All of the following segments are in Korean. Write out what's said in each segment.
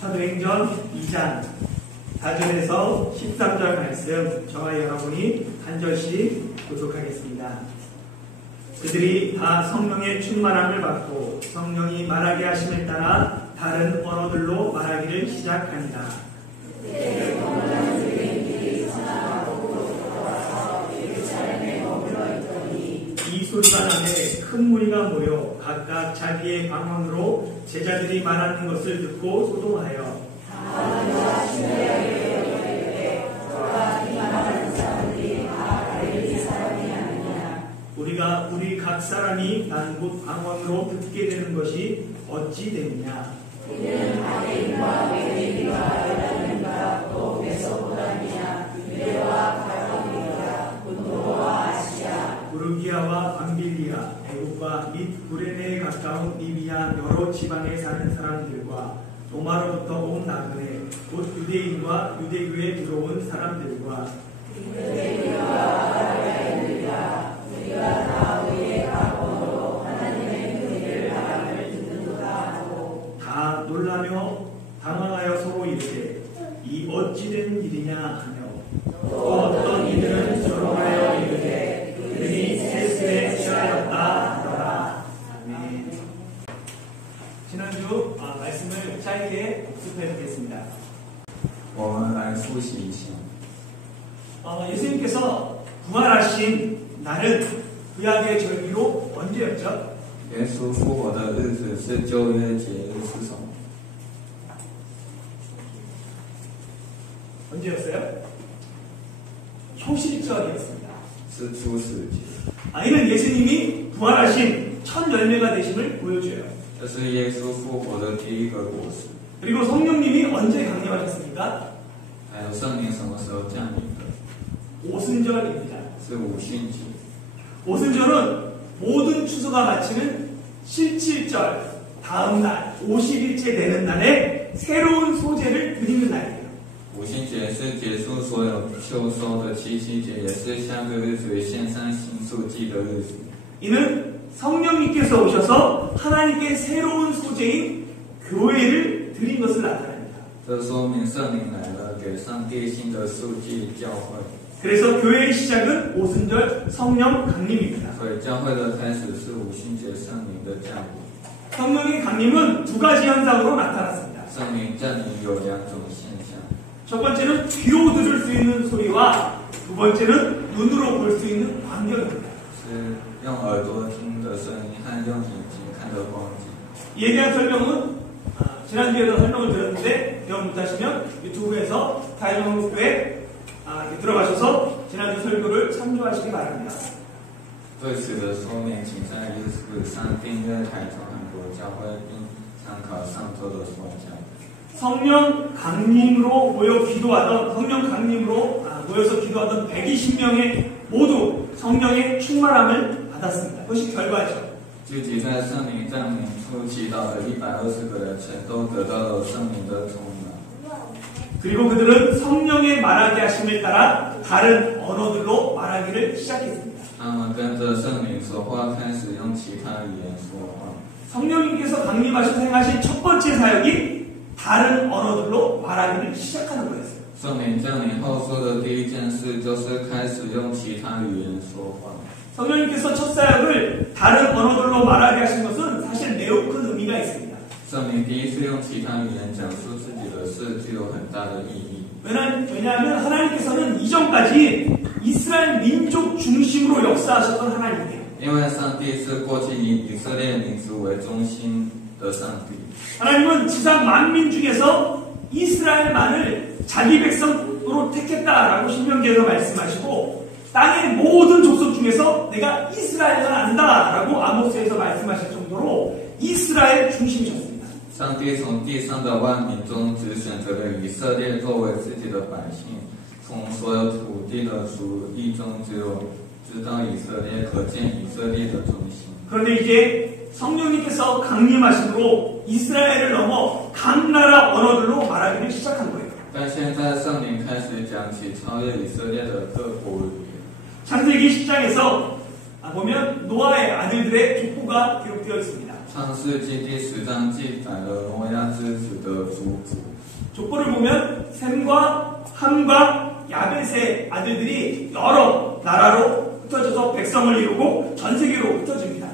사도행전 2장 4절에서 13절 말씀 저와 여러분이 한 절씩 교독하겠습니다. 그들이 다 성령의 충만함을 받고 성령이 말하게 하심에 따라 다른 언어들로 말하기를 시작하니라. 이 소리가 나매 큰 무리가 모여 각각 자기의 방언으로 제자들이 말하는 것을 듣고 소동하여 우리가 우리 각 사람이 난곳 방언으로 듣게 되는 것이 어찌 되느냐. 이는 바데인과 메데인과 여다는과 또 메소포타미아 유대와 갈라디아 본토와 아시아 부르기아와 밤빌리아 애국과 및 구레네에 가까운 리비아 여러 지방에 사는 사람들과 로마로부터 온 나그네 곧 유대인과 유대교에 들어온 사람들과 유대교와 아라비아인들과 우리가 다 우리의 각 언어로 하나님의 은혜를 말함을 듣는도다 하고 다 놀라며 당황하여 서로 이르되 이 어찌된 일이냐 하며 또 어떤 이들은 조롱하여 이르되 그들이 세습에 취하였다 하더라. 아멘. 지난주 말씀을 짧게 복습해 보겠습니다. 예수님께서 부활하신 날은 구약의 절기로 언제였죠? 耶稣复活的日子是旧约节日是什么？ 언제였어요? 초실절이었습니다. 是初始节。 이는 예수님이 부활하신 첫 열매가 되심을 보여줘요. 这是耶稣复活的第一个果实。 그리고 성령님이 언제 강림하셨습니까? 还有圣灵什么时候降临的？ 오순절입니다. 是五旬节。 오순절은 모든 추수가 마치는 실칠절 다음 날 50일째 되는 날에 새로운 소재를 드리는 날이에요. 五旬节是结束所有秋收的七夕节，也是下个日子献上新素祭的日子。 이는 성령님께서 오셔서 하나님께 새로운 소재인 교회를 드린 것을 나타냅니다. 这说明圣灵来了，给上帝新的素祭教会。 그래서 교회의 시작은 오순절 성령 강림입니다. 所以教会的开始是五旬节圣灵的降临。 성령의 강림은 두 가지 현상으로 나타났습니다. 圣灵降临有两种现象。 첫 번째는 귀로 들을 수 있는 소리와 두 번째는 눈으로 볼 수 있는 광경입니다. 是用耳朵听的声音和用眼睛看的光景。 이에 대한 설명은 지난주에도 설명을 드렸는데 내용 못하시면 유튜브에서 타이밍교회 들어가셔서 지난주 설교를 참조하시기 바랍니다. 对此的说明，请在 YouTube 上订阅台中韩国教会，并参考上周的说教。 성령 강림으로 성령 강림으로 모여서 기도하던 120명의 모두 성령의 충만함을 받았습니다. 그것이 결과죠. 聚集在圣灵降临初祈祷的120个人，全都得到了圣灵的充满。 그리고 그들은 성령의 말하게 하심을 따라 다른 언어들로 말하기를 시작했습니다. 他们跟着圣灵说话，开始用其他语言说话。 성령님께서 강림하셔서 행하신 첫 번째 사역이 다른 언어들로 말하기를 시작하는 거였어요. 圣灵降临后做的第一件事，就是开始用其他语言说话。 성령님께서 첫 사역을 다른 언어들로 말하게 하신 것은 사실 매우 큰 의미가 있습니다. 圣灵第一次用其他语言讲述自己的事，具有很大的意义。 왜냐하면 하나님께서는 이전까지 이스라엘 민족 중심으로 역사하셨던 하나님이에요. 因为上帝是过去以以色列民族为中心的上帝。 하나님은 지상 만민 중에서 이스라엘만을 자기 백성으로 택했다라고 신명기에서 말씀하시고 땅의 모든 족속 중에서 내가 이스라엘만 안다라고 아모스에서 말씀하실 정도로 이스라엘 중심이셨습니다. 上帝从地上的万民中只选择了以色列作为自己的百姓，从所有土地的族裔中只有知道以色列，可见以色列的中心。 그런데 이제 성령님께서 강림하심으로 이스라엘을 넘어 각 나라 언어들로 말하기를 시작한 거예요. 但现在圣灵开始讲起超越以色列的各国语言。 창세기 10장에서 보면 노아의 아들들의 족보가 기록되어 있습니다. 创世纪第10章记载了挪亚之子的族谱。 족보를 보면 셈과 함과 야벳의 아들들이 여러 나라로 흩어져서 백성을 이루고 전 세계로 흩어집니다.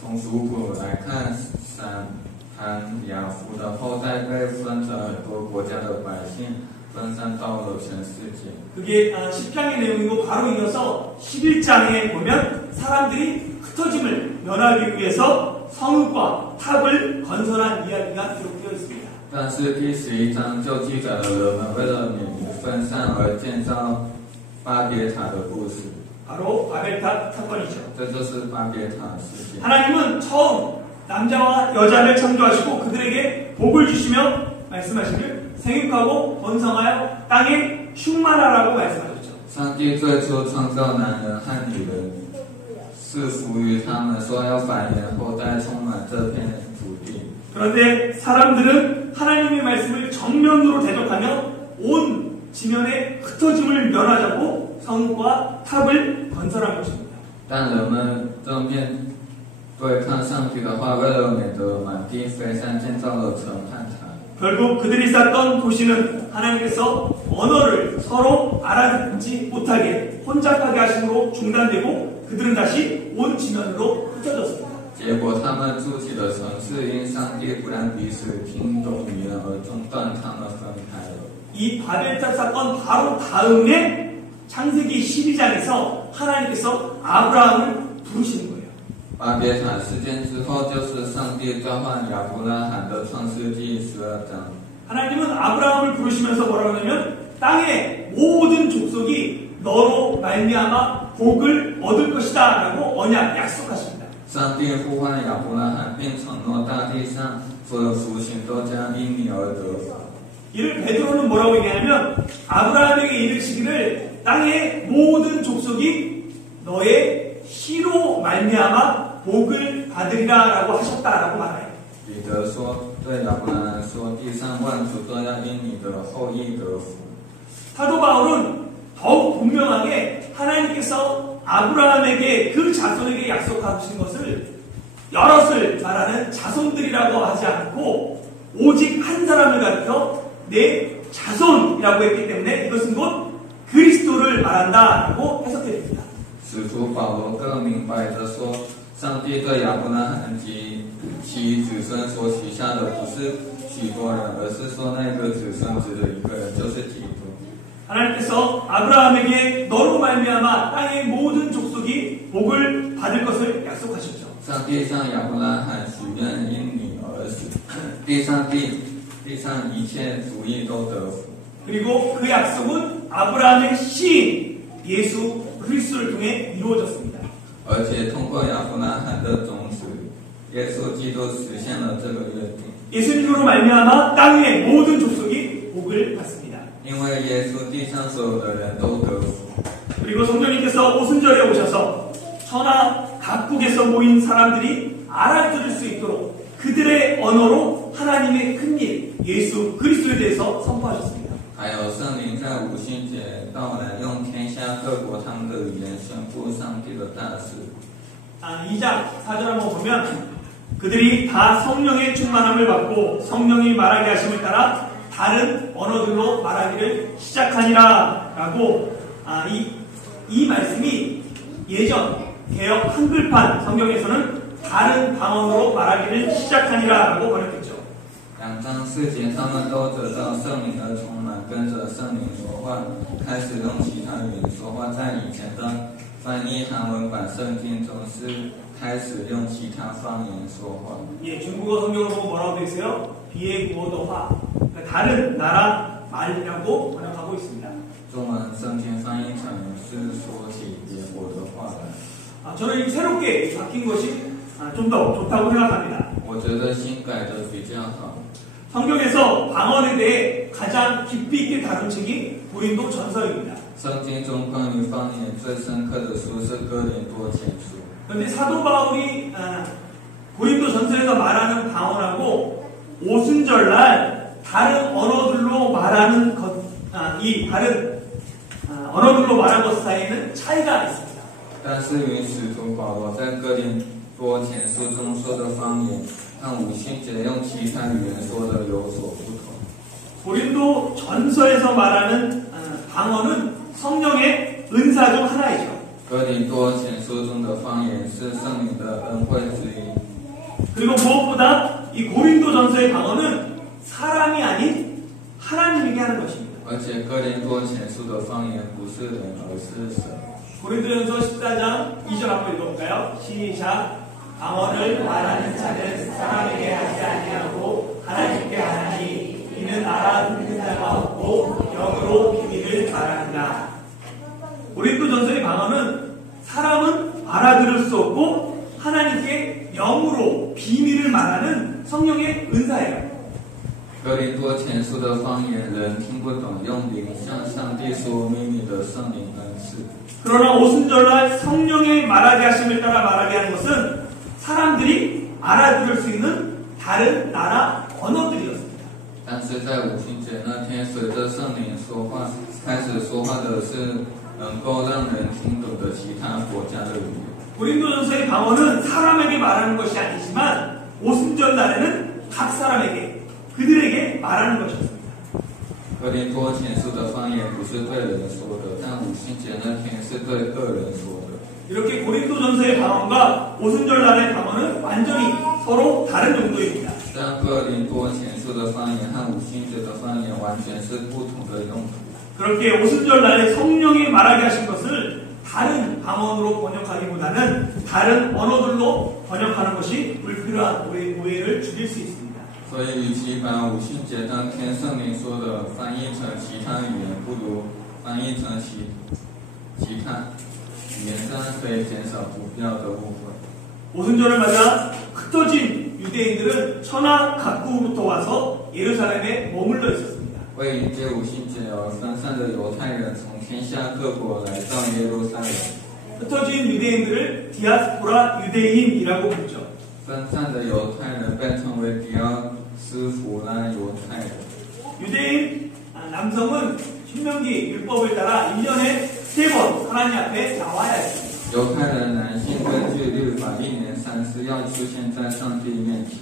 从族谱来看，闪、含、雅弗的后代被分成很多国家的百姓，分散到了全世界。 그게 10장의 내용이고 바로 이어서 11장에 보면 사람들이 흩어짐을 면하기 위해서 성읍과 탑을 건설한 이야기가 기록되어 있습니다. 但是第11章就记载了人们为了免于分散而建造巴别塔的故事。 바로 바벨탑 사건이죠. 这就是巴别塔事件。 하나님은 처음 남자와 여자를 창조하시고 그들에게 복을 주시며 말씀하시길 생육하고 번성하여 땅에 충만하라고 말씀하셨죠. 上帝最初创造男人和女人，是赋予他们说要繁衍后代，充满这片土地。 그런데 사람들은 하나님의 말씀을 정면으로 대적하며 온 지면의 흩어짐을 면하자고 성과 탑을 건설한 것입니다. 但人们正面对抗上帝的话，为了免得满地飞散，建造了城和塔。 결국 그들이 쌓던 도시는 하나님께서 언어를 서로 알아듣지 못하게 혼잡하게 하심으로 중단되고 그들은 다시 온 지면으로 흩어졌습니다. 结果他们筑起的城市因上帝不让彼此听懂语言而中断，他们分开了。 이 바벨탑 사건 바로 다음에 창세기 12장에서 하나님께서 아브라함을 부르시는 거예요. 巴别塔事件之后，就是上帝召唤亚伯拉罕的创世纪12章。 하나님은 아브라함을 부르시면서 뭐라고 하냐면 땅의 모든 족속이 너로 말미암아 복을 얻을 것이다 라고 언약 약속하십니다. 上帝呼唤亚伯拉罕，并承诺大地上所有族群都将因你而得福。 이를 베드로는 뭐라고 얘기하냐면 아브라함에게 이르시기를 땅의 모든 족속이 너의 씨로 말미암아 복을 받으리라 라고 하셨다라고 말해요. 彼得说，对亚伯拉罕说，地上万族都要因你的后裔得福。 사도 바울은 더욱 분명하게 하나님께서 아브라함에게 그 자손에게 약속하신 것을 여럿을 말하는 자손들이라고 하지 않고 오직 한 사람을 가리켜 내 자손이라고 했기 때문에 이것은 곧 그리스도를 말한다라고 해석해 줍니다. 使徒保罗更明白地说，上帝对亚伯拉罕及其子孙所许下的不是许多人，而是说那个子孙只有一个人，就是基督。 하나님께서 아브라함에게 너로 말미암아 땅의 모든 족속이 복을 받을 것을 약속하셨죠. 上帝向亚伯拉罕许愿，因你而死，地上一切族裔都得福。 그리고 그 약속은 아브라함의 씨 예수 그리스도를 통해 이루어졌습니다. 而且通过亚伯拉罕的种子，耶稣基督实现了这个约定。 예수님으로 말미암아 땅의 모든 족속이 복을 받습니다. 因为耶稣地上所有的人都得福。 그리고 성령님께서 오순절에 오셔서 천하 각국에서 모인 사람들이 알아들을 수 있도록 그들의 언어로 하나님의 큰일 예수 그리스도에 대해서 선포하셨습니다. 还有圣灵在五旬节到来，用天下各国他们的语言宣布上帝的大事。 2장 4절 한번 보면 그들이 다 성령의 충만함을 받고 성령이 말하게 하심을 따라 다른 언어들로 말하기를 시작하니라 라고 이 말씀이 예전 개역 한글판 성경에서는 다른 방언으로 말하기를 시작하니라 라고 번역했죠. 2章4节，他们都得到圣灵的充满，跟着圣灵说话，开始用其他语言说话。在以前的翻译韩文版圣经中是开始用其他方言说话。 예, 중국어 성경을 보고 뭐라고 되어 있어요? 비에구어더화, 그러니까 다른 나라 말이라고 번역하고 있습니다. 中文圣经翻译成是说起别国的话来。 저는 이 새롭게 바뀐 것이 좀 더 좋다고 생각합니다. 我觉得新改的比较好。 성경에서 방언에 대해 가장 깊이 있게 다룬 책이 고린도 전서입니다. 圣经中关于方言最深刻的书是哥林多前书。 그런데 사도 바울이 고린도 전서에서 말하는 방언하고 오순절날 다른 언어들로 말하는 이 다른 언어들로 말한 것 사이에는 차이가 있습니다. 但是与使徒保罗在哥林多前书中说的方言和五旬节用其他语言说的有所不同。 고린도 전서에서 말하는 방언은 성령의 은사 중 하나이죠. 哥林多前书中的方言是圣灵的恩惠之一。 그리고 무엇보다 이 고린도 전서의 방언은 사람이 아닌 하나님에게 하는 것입니다. 而且哥林多前书的方言不是人，而是神。 고린도전서 14장 2절 한번 읽어볼까요? 시작. 방언을 말하는 자는 사람에게 하지 아니하고 하나님께 하나니 이는 알아듣는 자가 없고 영으로 비밀을 말하느라. 고린도전서의 방언은 사람은 알아들을 수 없고 하나님께 영으로 비밀을 말하는 성령의 은사예요. 哥林多前书的方言人听不懂，用灵向上帝说秘密的圣灵恩赐。 그러나 오순절날 성령의 말하게 하심을 따라 말하게 하는 것은 사람들이 알아들을 수 있는 다른 나라 언어들이었습니다. 但是在五旬节那天，随着圣灵说话，开始说话的是能够让人听懂的其他国家的语言。 고린도전서의 방언은 사람에게 말하는 것이 아니지만 오순절 날에는 각 사람에게 그들에게 말하는 것이었습니다. 哥林多前书的方言不是对人说的，但五旬节那天是对个人说的。 이렇게 고린도전서의 방언과 오순절 날의 방언은 완전히 서로 다른 용도입니다. 但哥林多前书的方言和五旬节的方言完全是不同的用途。 그렇게 오순절 날에 성령이 말하게 하신 것을 다른 방언으로 번역하기보다는 다른 언어들로 번역하는 것이 불필요한 오해를 줄일 수 있습니다. 所以，与其把五旬节当天圣灵说的翻译成其他语言，不如翻译成其他语言，这样可以减少不必要的误会。 오순절을 맞아 흩어진 유대인들은 천하 각국으로부터 와서 예루살렘에 머물러 있었습니다. 为迎接五旬节而分散的犹太人从天下各国来到耶路撒冷。 흩어진 유대인들을 디아스포라 유대인이라고 부르죠. 分散的犹太人被称为迪奥斯弗拉犹太人。 유대인 남성은 신명기 율법을 따라 1년에 3번 하나님 앞에 나와야 했습니다. 犹太人男性根据律法1年3次要出现在上帝面前。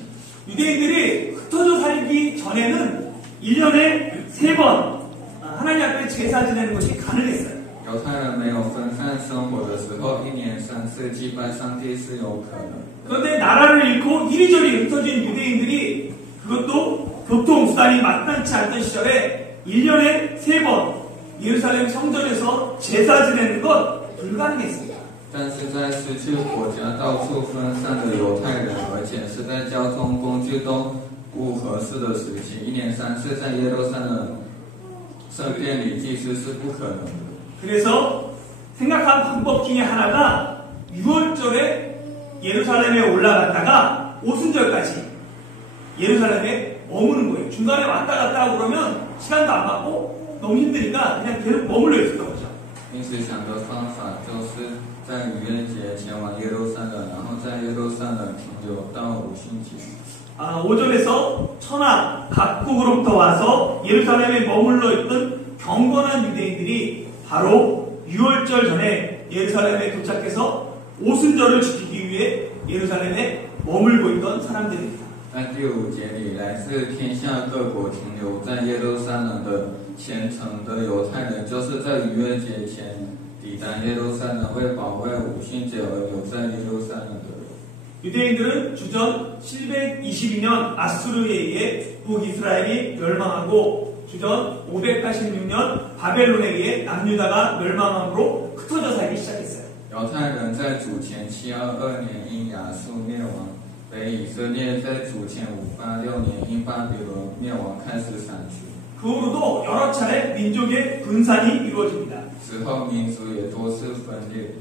유대인들이 흩어져 살기 전에는 1년에 3번 하나님 앞에 제사 지내는 것이 가능했어요. 犹太人没有分散生活的时候，1年3次祭拜上帝是有可能。 그런데 나라를 잃고 이리저리 흩어진 유대인들이 그것도 교통수단이 마땅치 않던 시절에 1년에 3번 예루살렘 성전에서 제사 지내는 것 불가능했습니다. 但是在失去国家、到处分散的犹太人，而且是在交通工具都不合适的时期，1年3次在耶路撒冷圣殿里祭司是不可能的。 그래서 생각한 방법 중에 하나가 6월절에 예루살렘에 올라갔다가 오순절까지 예루살렘에 머무는 거예요. 중간에 왔다 갔다 하고 그러면 시간도 안 맞고 너무 힘드니까 그냥 계속 머물러 있었던 거죠. 因此想的方法就是在逾越节前往耶路撒冷，然后在耶路撒冷停留到五旬节。 5절에서 천하 각국으로부터 와서 예루살렘에 머물러 있던 경건한 유대인들이 바로 6월절 전에 예루살렘에 도착해서 오순절을 지키기 위해 예루살렘에 머물고 있던 사람들입니다. 在第5节里，来自天下各国停留在耶路撒冷的虔诚的犹太人，就是在逾越节前抵达耶路撒冷，为保卫五旬节而留在耶路撒冷的人。 유대인들은 주전 722년 아수르에 의해 북이스라엘이 멸망하고 주전 586년 바벨론에 의해 남유다가 멸망함으로 흩어져 살기 시작했어요. 犹太人在主前722年因亚述灭亡，北以色列在主前586年因巴比伦灭亡开始散去。 그 후로도 여러 차례 민족의 분산이 이루어집니다. 之后民族也多次分裂。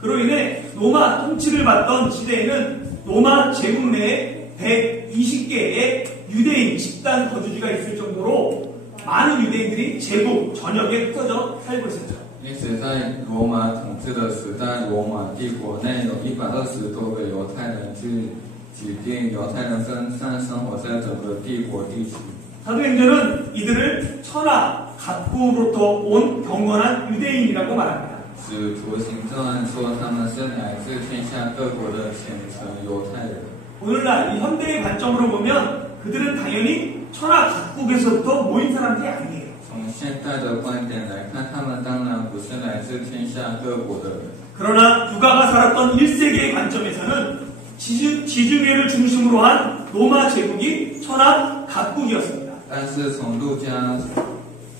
그로 인해 로마 통치를 받던 시대에는 로마 제국 내에 120개의 유대인 집단 거주지가 있을 정도로 많은 유대인들이 제국 전역에 흩어져 살고 있었죠. 因此，在罗马统治的时代，罗马帝国内有120多个犹太人指定犹太人分散生活在整个帝国地区。 사도행전은 이들을 천하 각국으로부터 온 경건한 유대인이라고 말합니다. 使徒行传说他们是来自天下各国的虔诚犹太人。 오늘날 이 현대의 관점으로 보면 그들은 당연히 천하 각국에서부터 모인 사람들이 아니에요. 从现代的观点来看，他们当然不是来自天下各国的人。 그러나 누가가 살았던 1세기의 관점에서는 지중해를 중심으로 한 로마 제국이 천하 각국이었습니다. 但是从路加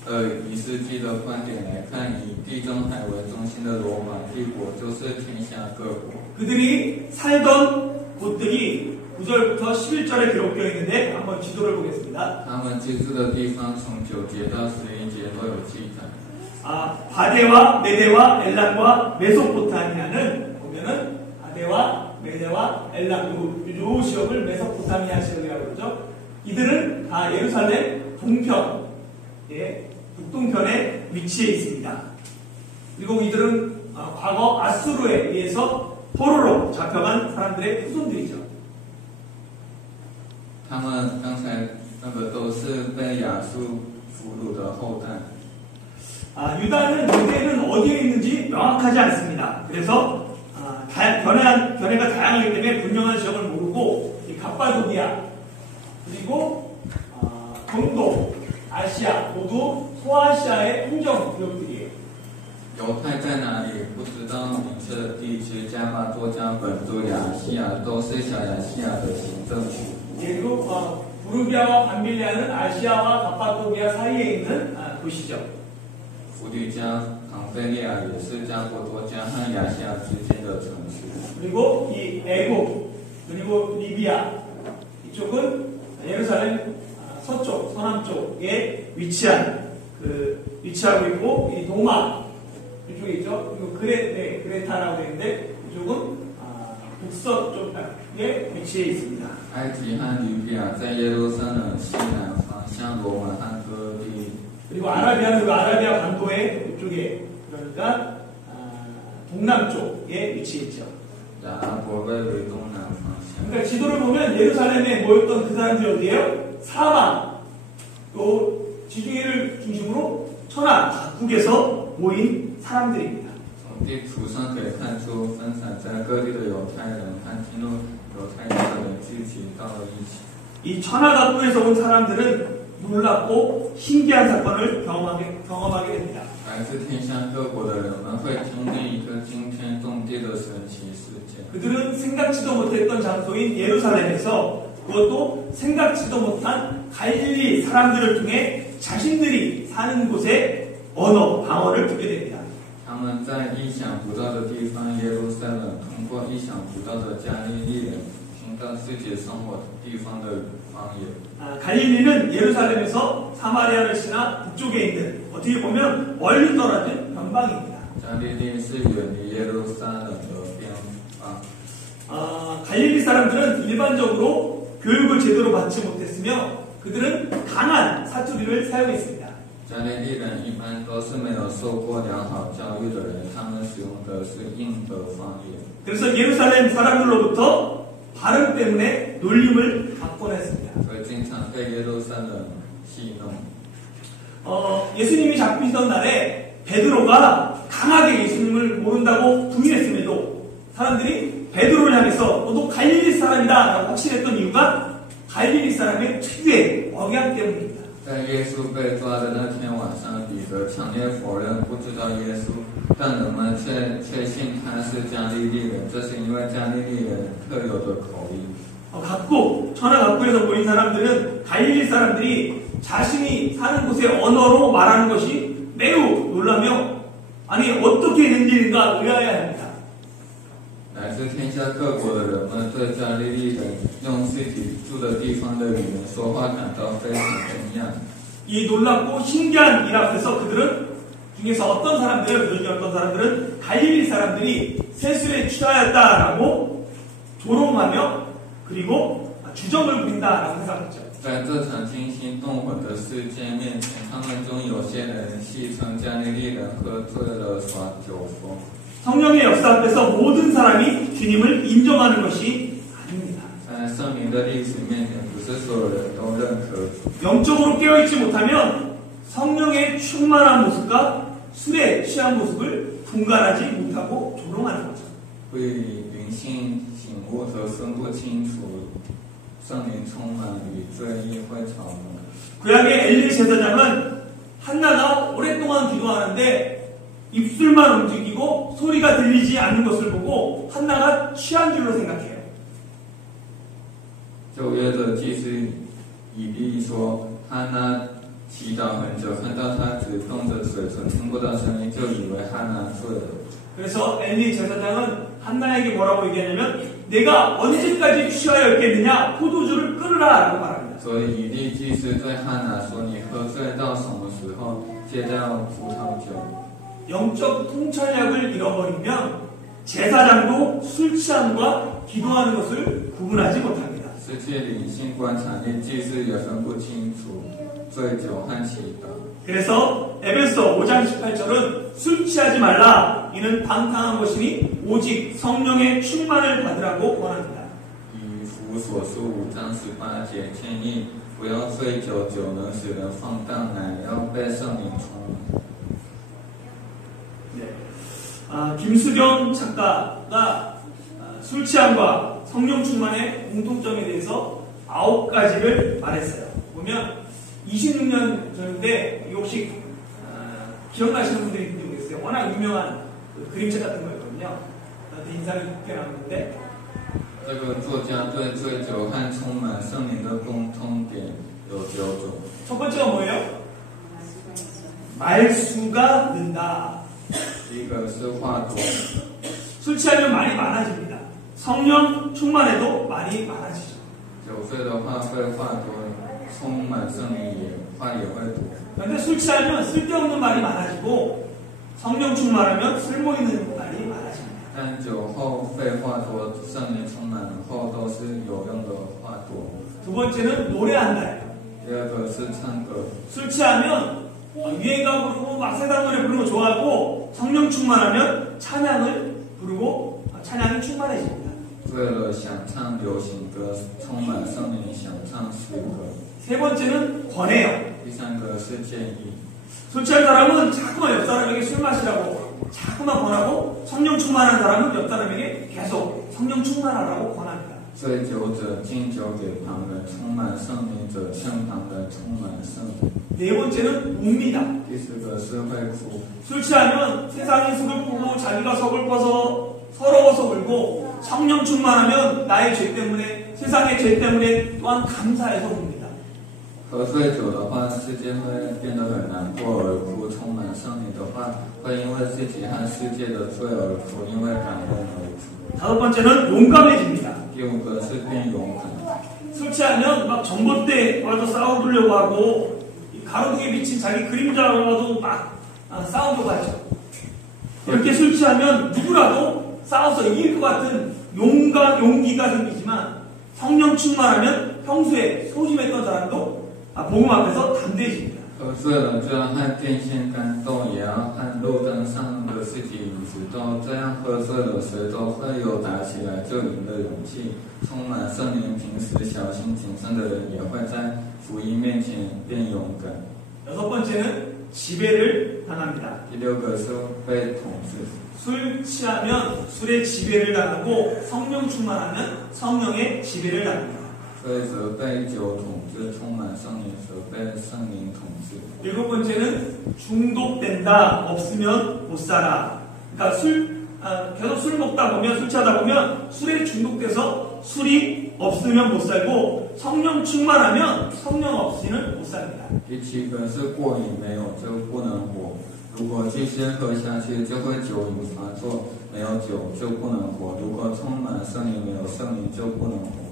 1世纪的观点来看，以地中海为中心的罗马帝国就是天下各国。 그들이 살던 곳들이 9절부터 11절에 기록되어 있는데 한번 지도를 보겠습니다. 他们居住的地方从9节到11节都有记载。 바데와 메데와 엘람과 메소포타미아는 보면은 바데와 메데와 엘람 요 지역을 메소포타미아 지역이라고 그러죠. 이들은 다 예루살렘 동편, 북동편에 위치해 있습니다. 그리고 이들은 과거 아수르에 의해서 포로로 잡혀간 사람들의 후손들이죠. 他们刚才那个都是被亚述俘虏的后代。 유다는 현재는 어디에 있는지 명확하지 않습니다. 그래서 견해가 다양하기 때문에 분명한 지역을 모르고 이 갑바도기아 그리고 동도, 아시아 모두 소아시아의 행정 구역들이에요. 犹太在哪里不知道明确的地区，加巴多加本都亚细亚都是小亚细亚的行政区。 그리고 부르비아와 밤빌리아는 아시아와 갑바도기아 사이에 있는 도시죠. 弗吕加、庞菲利亚也是加波多加和亚细亚之间的城市。 그리고 이 애국 그리고 리비아 이쪽은 예루살렘 서쪽 서남쪽에 위치하고 있고 이 동아 이쪽에 있죠. 그리고 그레타라고 되어 있는데 이쪽은 북서쪽에 위치해 있습니다. 埃及和吕比亚在耶路撒冷西南方，向罗马和哥地。 그리고 아라비아는 아라비아 반도의 이쪽에 그러니까 동남쪽에 위치해 있죠. 亚拉伯位为东南方向。 그러니까 지도를 보면 예루살렘에 모였던 그 사람들이 어디예요? 사방 또 지중해를 중심으로 천하 각국에서 모인 사람들입니다. 从地图上可以看出，分散在各地的犹太人和进入犹太教的人聚集到了一起。 이 천하 각국에서 온 사람들은 놀랍고 신기한 사건을 경험하게 됩니다. 来自天下各国的人们会经历一个惊天动地的神奇事件。 그들은 생각지도 못했던 장소인 예루살렘에서 그것도 생각지도 못한 갈릴리 사람들을 통해 자신들이 사는 곳에 방언을 듣게 됩니다. 他们在意想不到的地方耶路撒冷，通过意想不到的加利利人，听到自己生活地方的方言。 갈릴리는 예루살렘에서 사마리아를 지나 북쪽에 있는 어떻게 보면 멀리 떨어진 변방입니다. 加利利是远离耶路撒冷的边方。 갈릴리 사람들은 일반적으로 교육을 제대로 받지 못했으며 그들은 강한 사투리를 사용했습니다. 加利利人一般都是没有受过良好教育的人，他们使用的是印的方言。 그래서 예루살렘 사람들로부터 발음 때문에 놀림을 받곤 했습니다. 所以经常被耶路撒冷戏弄。 예수님이 잡히던 날에 베드로가 강하게 예수님을 모른다고 부인했음에도 사람들이 베드로를 향해서 너도 갈릴리 사람이다 라고 확신했던 이유가 갈릴리 사람의 특유의 억양 때문입니다. 在耶稣被抓的那天晚上，彼得强烈否认不知道耶稣，但人们确信他是加利利人，这是因为加利利人特有的口音。 각국, 천하 각국에서 모인 사람들은 갈릴리 사람들이 자신이 사는 곳의 언어로 말하는 것이 매우 놀라며 아니 어떻게 된 일인가 의아해합니다. 来自天下各国的人们对加利利人用自己住的地方的语言说话感到非常惊讶。 이 놀랍고 신기한 일 앞에서 그들은 중에서 어떤 사람들은 갈릴리 사람들이 세수에 취하였다라고 조롱하며 그리고 주정을 부린다라고 생각했죠. 在这场惊心动魂的事件面前，他们中有些人戏称加利利人喝醉了耍酒疯。 성령의 역사 앞에서 모든 사람이 주님을 인정하는 것이 아닙니다. 在圣灵的历史面前，不是所有人都认可主。 영적으로 깨어있지 못하면 성령의 충만한 모습과 술에 취한 모습을 분간하지 못하고 조롱하는 거죠. 会灵性醒悟和分不清楚圣灵充满与罪意会吵闹。 구약의 엘리 제사장은 한나가 오랫동안 기도하는데 입술만 움직이고 소리가 들리지 않는 것을 보고 한나가 취한 줄로 생각해요. 旧约的祭司以利说，哈娜祈祷很久，看到他只动着嘴唇，听不到声音，就以为哈娜醉了。 그래서 엘리 제사장은 한나에게 뭐라고 얘기하냐면 내가 언제까지 취하여 있겠느냐 포도주를 끓으라 라고 말합니다. 所以以利祭司对哈娜说：“你喝醉到什么时候？戒掉葡萄酒。” 영적 통찰력을 잃어버리면 제사장도 술 취함과 기도하는 것을 구분하지 못합니다. 失去理性观察力，祭司也分不清楚醉酒和祈祷。 그래서 에베소 5장 18절은 술 취하지 말라. 이는 방탕한 것이니 오직 성령의 충만을 받으라고 권합니다. 以弗所书5章18节建议，不要醉酒，酒能使人放荡，乃要被圣灵充满。 네. 김수경 작가가 술 취함과 성령 충만의 공통점에 대해서 9가지를 말했어요. 보면 26년 전인데 혹시 기억나시는 분들이 있는지 모르겠어요. 워낙 유명한 그림책 같은 거였거든요. 인상이 깊게 남는데 这个作家对醉酒和充满圣灵的共通点有9种。 첫 번째가 뭐예요? 말수가 는다. 第一个是话多， 술 취하면 말이 많아집니다. 성령 충만해도 말이 많아지죠. 酒醉的话会话多，充满圣灵话也会多。 그런데 술 취하면 쓸데없는 말이 많아지고 성령 충만하면 쓸모있는 말이 많아집니다. 但酒后废话多，圣灵充满后都是有用的话多。 두 번째는 노래한다. 第二个是唱歌， 술 취하면 유행가 부르고 막 세상 노래 부르는 거 좋아하고 성령 충만하면 찬양을 부르고 찬양이 충만해집니다. 醉了想唱流行歌，充满圣灵想唱诗歌。 세 번째는 권해요. 第三个是建议， 술 취한 사람은 자꾸만 옆 사람에게 술 마시라고 자꾸만 권하고 성령 충만한 사람은 옆 사람에게 계속 성령 충만하라고 권합니다. 醉酒者敬酒给旁人，充满圣灵者向旁人充满圣灵。 네 번째는 웁니다. 第四个是会哭， 술 취하면 세상이 서글프고 자기가 서글퍼서 서러워서 울고 성령 충만하면 나의 죄 때문에 세상의 죄 때문에 또한 감사해서 웁니다. 喝醉酒的话，世界会变得很难过而哭；充满圣灵的话，会因为自己和世界的罪而哭，因为感动而哭。 다섯 번째는 용감해집니다. 第五个是变勇敢， 술 취하면 막 전봇대 와서 싸우려고 하고 가로등에 비친 자기 그림자와도 막 싸우려고 하죠. 이렇게 술 취하면 누구라도 싸워서 이길 것 같은 용기가 생기지만 성령 충만하면 평소에 소심했던 사람도 복음 앞에서 담대해집니다. 喝醉了就要和电线杆斗，也要和路灯上的自己影子斗，这样喝醉了谁都会有打起来就赢的勇气。充满圣灵、平时小心谨慎的人，也会在福音面前变勇敢。 여섯 번째는 지배를 당합니다. 第六个是被统治。 술 취하면 술의 지배를 당하고 성령 충만하면 성령의 지배를 당합니다. 所以则被酒统治，充满圣灵则被圣灵统治。 일곱 번째는 중독된다. 없으면 못 살아. 그러니까 계속 술 먹다 보면 술 취하다 보면 술에 중독돼서 술이 없으면 못 살고 성령 충만하면 성령 없이는 못 삽니다. 第七个是过瘾，没有就不能活。如果继续喝下去，就会酒瘾发作，没有酒就不能活。如果充满圣灵，没有圣灵就不能活。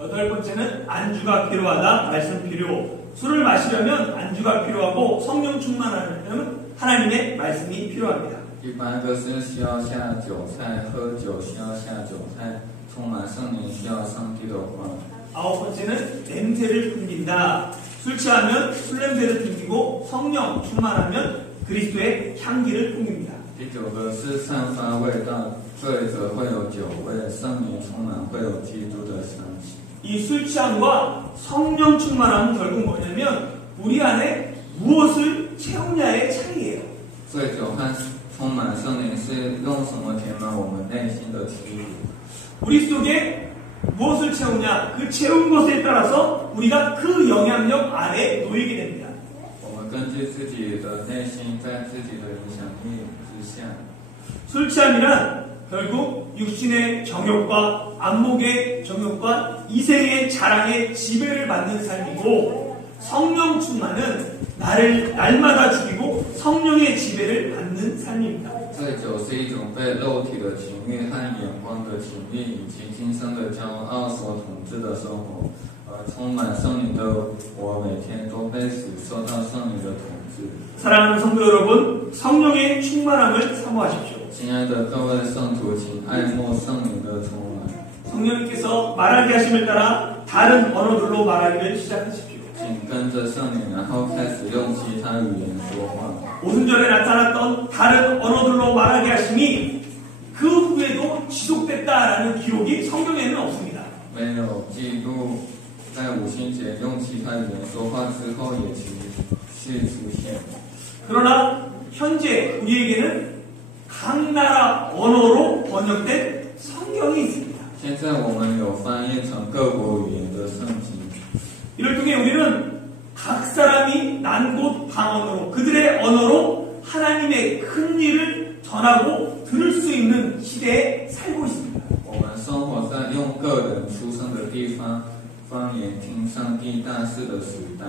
여덟 번째는 안주가 필요하다. 말씀 필요. 술을 마시려면 안주가 필요하고 성령 충만하려면 하나님의 말씀이 필요합니다. 第八个是需要下酒菜，喝酒需要下酒菜，充满圣灵需要上帝的话。 아홉 번째는 냄새를 풍긴다. 술 취하면 술 냄새를 풍기고 성령 충만하면 그리스도의 향기를 풍깁니다. 第九个是散发味道，醉则会有酒味，圣灵充满会有基督的香气。 이 술 취함과 성령 충만함은 결국 뭐냐면 우리 안에 무엇을 채우냐의 차이예요. 醉酒和充满圣灵是用什么填满我们内心的体力？ 우리 속에 무엇을 채우냐? 그 채운 것에 따라서 우리가 그 영향력 아래 놓이게 됩니다. 我们根据自己的内心，在自己的影响力之下， 술 취함이란 결국 육신의 정욕과 안목의 정욕과 이생의 자랑의 지배를 받는 삶이고 성령 충만은 나를 날마다 죽이고 성령의 지배를 받는 삶입니다. 醉酒是一种被肉体的情欲和眼光的情欲以及今生的骄傲所统治的生活，而充满圣灵的我每天都被死受到圣灵的统治。 사랑하는 성도 여러분, 성령의 충만함을 사모하십시오. 亲爱的各位圣徒，请爱慕圣灵的充满。 성령님께서 말하게 하심을 따라 다른 언어들로 말하기를 시작하십시오. 请跟着圣灵，然后开始用其他语言说话。 오순절에 나타났던 다른 언어들로 말하게 하심이 그 후에도 지속됐다라는 기록이 성경에는 없습니다. 没有记录在五旬节用其他语言说话之后，也其是出现。 그러나 현재 우리에게는 각 나라 언어로 번역된 성경이 있습니다. 现在我们有翻译成各国语言的圣经， 이를 통해 우리는 각 사람이 난 곳 방언으로 그들의 언어로 하나님의 큰 일을 전하고 들을 수 있는 시대에 살고 있습니다. 我们生活在用个人出生的地方方言听上帝大事的时代。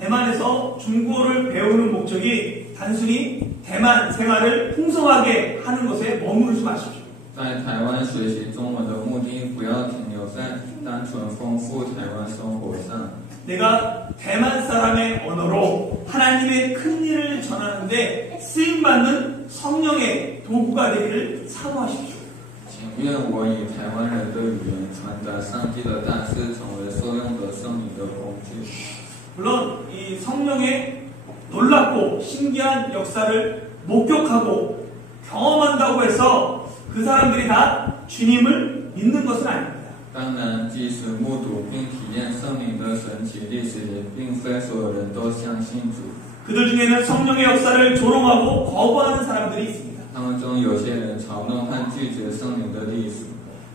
대만에서 중국어를 배우는 목적이 단순히 대만 생활을 풍성하게 하는 것에 머무르지 마십시오. 在台湾学习中文的目的，不要停留在单纯丰富台湾生活上。 내가 대만 사람의 언어로 하나님의 큰 일을 전하는데 쓰임받는 성령의 도구가 되기를 사모하십시오. 请愿我以台湾人的语言传达上帝的大事，成为受用的圣灵的工具。 물론 이 성령의 놀랍고 신기한 역사를 목격하고 경험한다고 해서 그 사람들이 다 주님을 믿는 것은 아닙니다. 当然，即使目睹并体验圣灵的神奇历史，也并非所有人都相信主。 그들 중에는 성령의 역사를 조롱하고 거부하는 사람들이 있습니다. 他们中有些人嘲弄和拒绝圣灵的历史，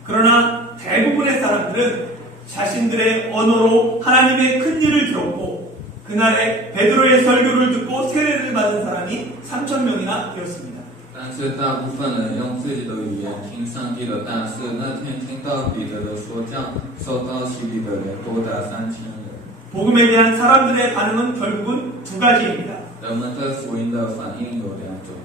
그러나 대부분의 사람들은 자신들의 언어로 하나님의 큰 일을 들었고 그날에 베드로의 설교를 듣고 세례를 받은 사람이 3,000명이나 되었습니다. 但是大部分人用自己的语言听上帝的大事。那天听到彼得的说教，受到洗礼的人多达3000人。 복음에 대한 사람들의 반응은 결국은 두 가지입니다. 人们对福音的反应有两种，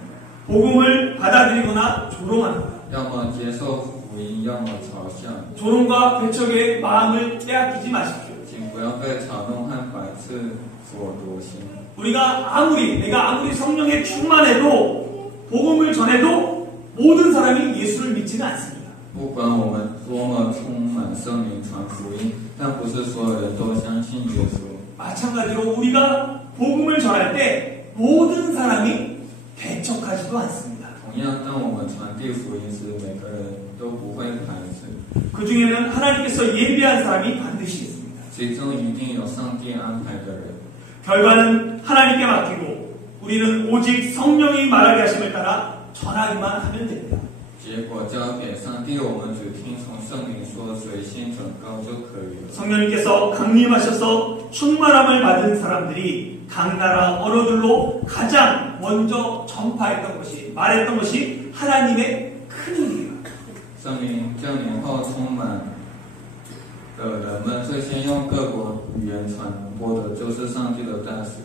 복음을 받아들이거나 조롱합니다. 要么接受福音，要么嘲笑。 조롱과 배척의 마음을 빼앗기지 마십시오. 请不要被嘲弄和排斥所夺心。 내가 아무리 성령에 충만해도 복음을 전해도 모든 사람이 예수를 믿지는 않습니다. 不管我们多么充满圣灵传福音，但不是所有人都相信耶稣。 마찬가지로 우리가 복음을 전할 때 모든 사람이 배척하지도 않습니다. 同样，当我们传递福音时，每个人都不会排斥， 그 중에는 하나님께서 예비한 사람이 반드시 있습니다. 其中一定有上帝安排的人。 결과는 하나님께 맡기고 우리는 오직 성령이 말하게 하심을 따라 전하기만 하면 됩니다. 结果交给上帝，我们只听从圣灵说，随心转告就可以了。 성령님께서 강림하셔서 충만함을 받은 사람들이 각 나라 언어들로 가장 먼저 전파했던 것이 말했던 것이 하나님의 큰 일이에요. 圣灵降临后充满的人们，最先用各国语言传播的就是上帝的大事。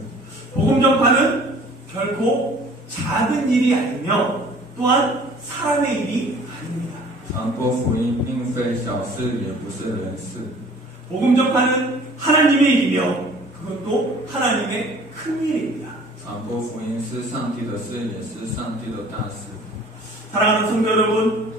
복음 전파는 결코 작은 일이 아니며 또한 사람의 일이 아닙니다. 传播福音并非小事，也不是人事。 복음 전파는 하나님의 일이며 그것도 하나님의 큰 일입니다. 传播福音是上帝的事，也是上帝的大事。 사랑하는 성도 여러분,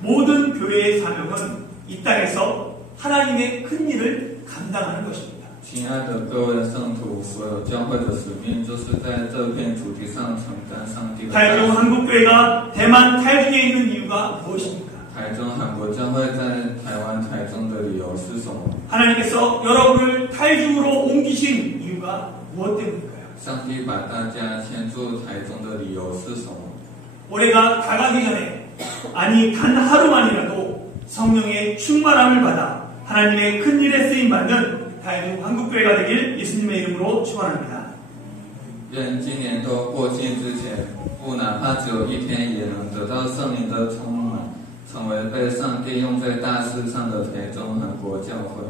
모든 교회의 사명은 이 땅에서 하나님의 큰 일을 감당하는 것입니다. 亲爱的各位圣徒，所有教会的使命就是在这片土地上承担上帝的大 타이중 事。 한국교회가 대만 타이중에 있는 이유가 무엇입니까? 台中韩国教会在台湾台中的理由是什么？ 하나님께서 여러분을 타이중으로 옮기신 이유가 무엇 때문일까요? 上帝把大家迁驻台中的理由是什么？ 올해가 다가기 전에 아니 단 하루만이라도 성령의 충만함을 받아 하나님의 큰 일에 쓰임 받는 다이동 한국교회가 되길 예수님의 이름으로 축원합니다. 愿今年都过境之前，不哪怕只有一天，也能得到圣灵的充满，成为被上帝用在大事上的台中韩国教会。